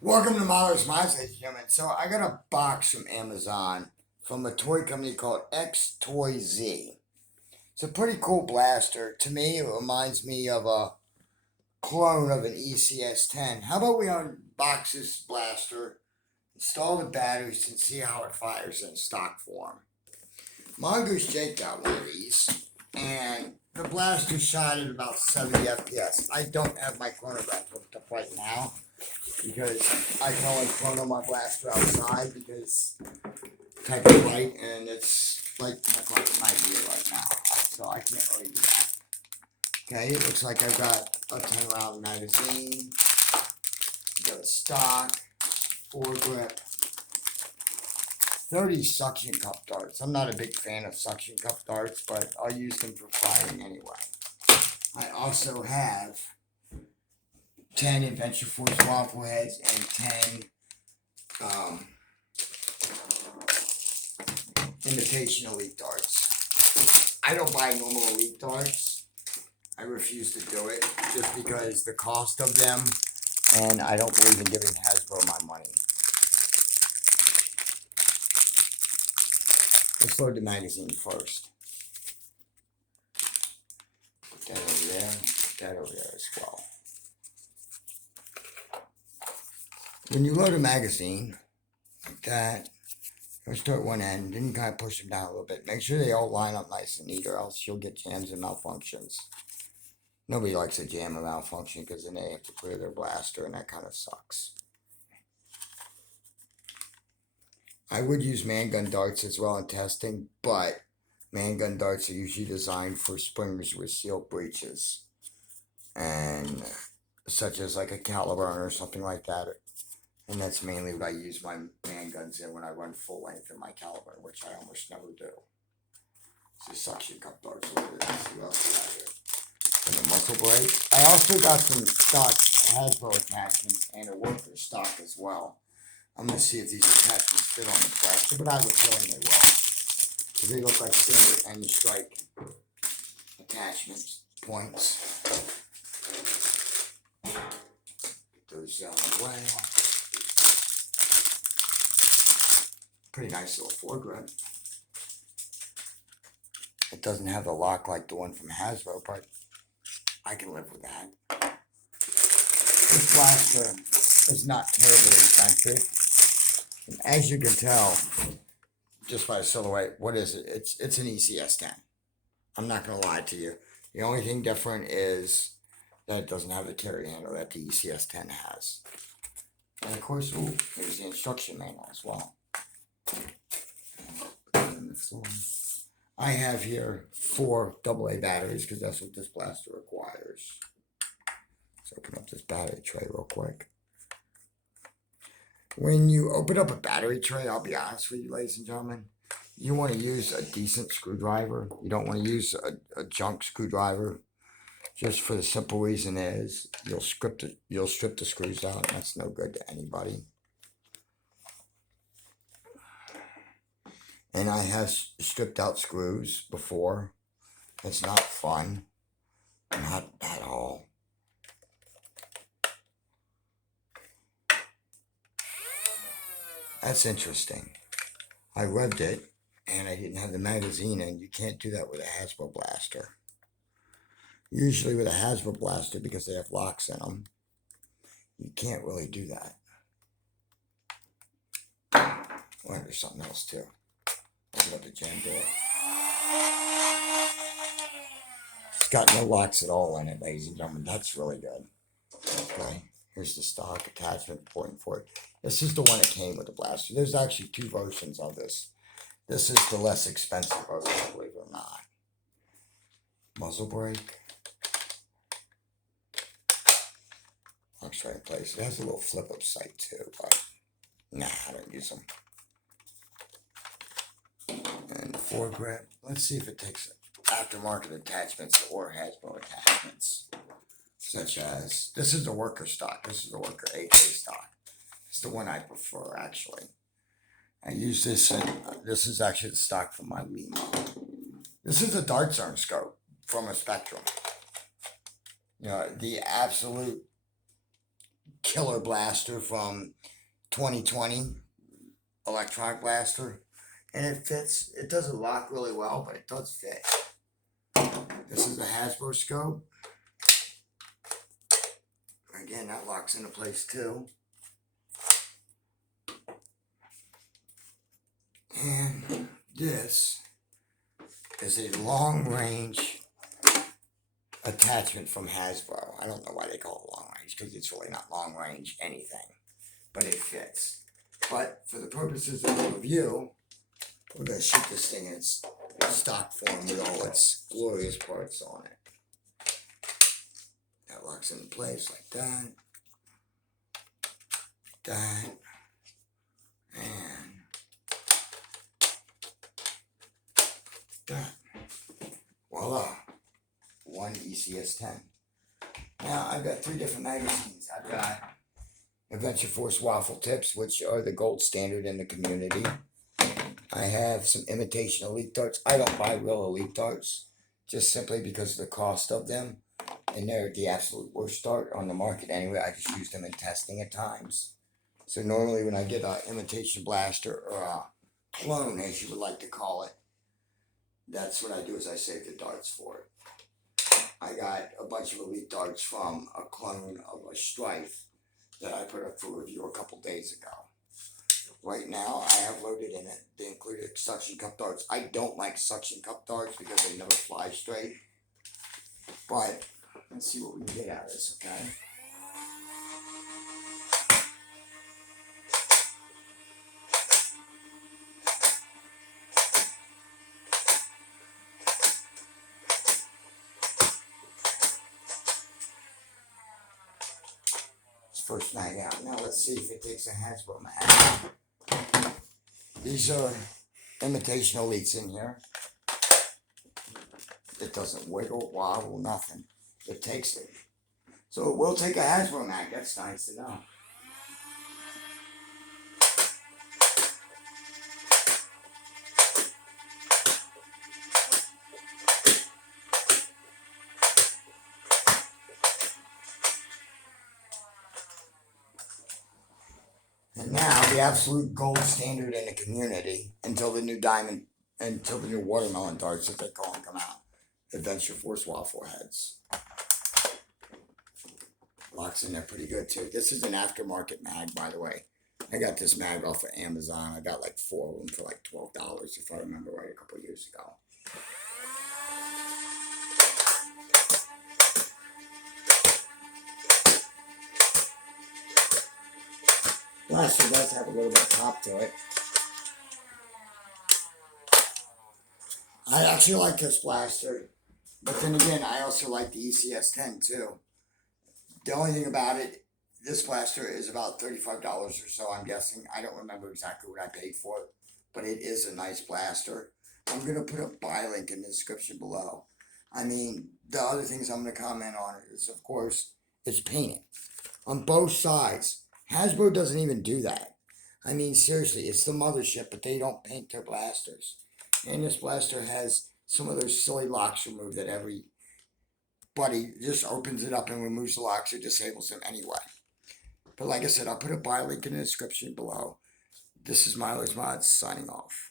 Welcome to Mahler's Minds, ladies and gentlemen. So I got a box from Amazon from a toy company called xtoyz. It's a pretty cool blaster. To me, it reminds me of a clone of an Ecs10. How about we unbox this blaster, install the batteries, and see how it fires in stock form? Mongoose Jake got one of these, and the blaster shot at about 70 FPS. I don't have my chronograph hooked up right now because I can only chrono my blaster outside because type of light, and it's like 10 o'clock at night here right now, so I can't really do that. Okay, it looks like I've got a 10 round magazine, got a stock, foregrip, 30 suction cup darts. I'm not a big fan of suction cup darts, but I'll use them for firing anyway. I also have 10 Adventure Force waffle heads and 10 imitation elite darts. I don't buy normal elite darts. I refuse to do it just because the cost of them, and I don't believe in giving Hasbro my money. Let's load the magazine first. Put that over there, put that over there as well. When you load a magazine like that, you start one end, then you kind of push them down a little bit. Make sure they all line up nice and neat, or else you'll get jams and malfunctions. Nobody likes a jam or malfunction because then they have to clear their blaster, and that kind of sucks. I would use man-gun darts as well in testing, but man-gun darts are usually designed for springers with sealed breeches, and such as like a caliburn or something like that. And that's mainly what I use my man-guns in when I run full length in my caliber, which I almost never do. It's a suction cup darts over there. Let's see what else we got here. And a muzzle brake. I also got some stock Hasbro attachments and a worker stock as well. I'm going to see if these attachments fit on the blaster, but I have a feeling they will. Because they look like standard end strike attachments, points. Get those out of the way. Pretty nice little foregrip. It doesn't have the lock like the one from Hasbro, but I can live with that. This blaster is not terribly expensive. And as you can tell, just by the silhouette, what is it? It's an Ecs10. I'm not going to lie to you. The only thing different is that it doesn't have the carry handle that the Ecs10 has. And of course, there's the instruction manual as well. I have here 4 AA batteries because that's what this blaster requires. Let's open up this battery tray real quick. When you open up a battery tray, I'll be honest with you, ladies and gentlemen, you want to use a decent screwdriver. You don't want to use a junk screwdriver. Just for the simple reason is you'll strip the screws out, and that's no good to anybody. And I have stripped out screws before. It's not fun. Not at all. That's interesting. I revved it, and I didn't have the magazine in. You can't do that with a Hasbro blaster. Usually with a Hasbro blaster, because they have locks in them, you can't really do that. Well, there's something else too. Open up the jam door. It's got no locks at all in it, ladies and gentlemen. That's really good. Okay, here's the stock attachment point for it. This is the one that came with the blaster. There's actually 2 versions of this. This is the less expensive version, believe it or not. Muzzle brake. Locks right in place. It has a little flip-up sight too, but nah, I don't use them. And the foregrip. Let's see if it takes aftermarket attachments or Hasbro attachments. Such as, this is the worker stock. This is the worker 8A stock. It's the one I prefer, actually. I use this, and this is actually the stock from my Lima. This is a dart zone scope from a Spectrum. You know, the absolute killer blaster from 2020, electronic blaster, and it fits. It doesn't lock really well, but it does fit. This is the Hasbro scope. Again, that locks into place too. And this is a long range attachment from Hasbro. I don't know why they call it long range, because it's really not long range anything, but it fits. But for the purposes of the review, we're going to shoot this thing in its stock form with all its glorious parts on it. That locks into place like that, and that. Voila. One Ecs10. Now, I've got 3 different magazines. I've got Adventure Force Waffle Tips, which are the gold standard in the community. I have some imitation elite darts. I don't buy real elite darts, just simply because of the cost of them. And they're the absolute worst dart on the market anyway. I just use them in testing at times. So normally when I get an imitation blaster or a clone, as you would like to call it, that's what I do, is I save the darts for it. I got a bunch of elite darts from a clone of a Strife that I put up for review a couple days ago. Right now, I have loaded in it. They included suction cup darts. I don't like suction cup darts because they never fly straight. But let's see what we can get out of this, okay? First mag out. Now let's see if it takes a Hasbro mag. These are imitation elites in here. It doesn't wiggle, wobble, nothing. It takes it. So it will take a Hasbro mag. That's nice to know. And now the absolute gold standard in the community until the new watermelon darts, that they call them, come out. Adventure Force Waffle Heads. Locks in there pretty good too. This is an aftermarket mag, by the way. I got this mag off of Amazon. I got like 4 of them for like $12, if I remember right, a couple of years ago. Blaster does have a little bit of pop to it. I actually like this blaster, but then again, I also like the Ecs10 too. The only thing about it, this blaster is about $35 or so, I'm guessing. I don't remember exactly what I paid for it, but it is a nice blaster. I'm going to put a buy link in the description below. I mean, the other things I'm going to comment on is, of course, it's painted on both sides. Hasbro doesn't even do that. I mean, seriously, it's the mothership, but they don't paint their blasters. And this blaster has some of those silly locks removed that everybody just opens it up and removes the locks or disables them anyway. But like I said, I'll put a buy link in the description below. This is Miler's Mods signing off.